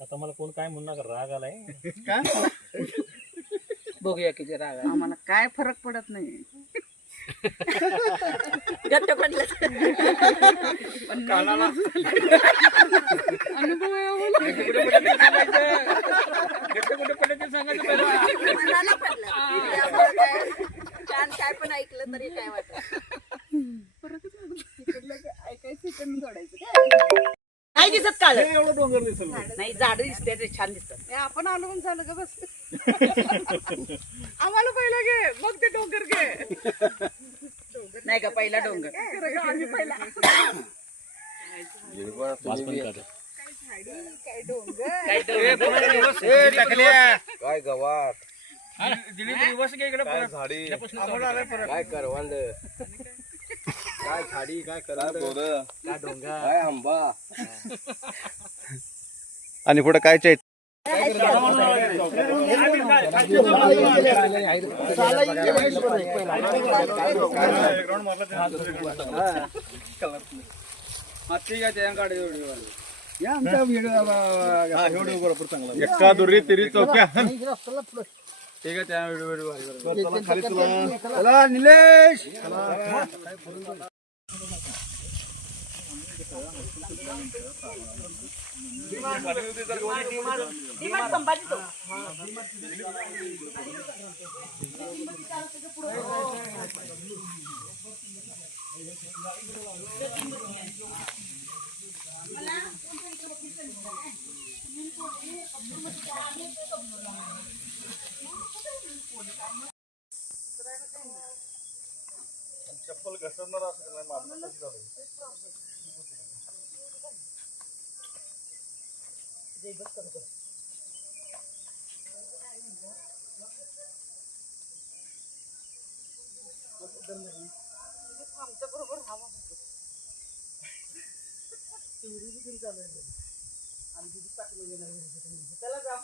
आता मला कोण काय म्हणणार राग आलाय का बघूया किती राग आहे. आम्हाला काय फरक पडत नाही घट्ट पडलं पण कानाला अनुभव आहे आम्हाला. कुठे पडलं सांगायचं पहिलं. मनाला पडलं त्यामुळे काय कान काय पण ऐकलं तरी काय वाटत फरकच पडत नाही. तिकडलं ते ऐकायचं इकडनं जोडायचं. नाही दिसत काळ एवढं डोंगर दिसलं नाही झाड दिसते ते छान दिसतात हे आपण आलो पण झालं का बस आम्हाला पहिला घे मग ते डोंगर घे नाही का पहिला डोंगर खरं का? आम्ही पहिला काय डोंगर काय गवात दिवस इकडे काय झाडी काय करवंद काय झाडी काय करवंद काय डोंगर काय आंबा आणि पुढे काय चैत एका दुरी तिरी चौक्या ठीक आहे त्या व्हिडिओ खाली तुला चला निलेश संभाजी तो चप्पल घसरणार असं नाही मारणार कशी झालं आमच्या बरोबर हवा चला जा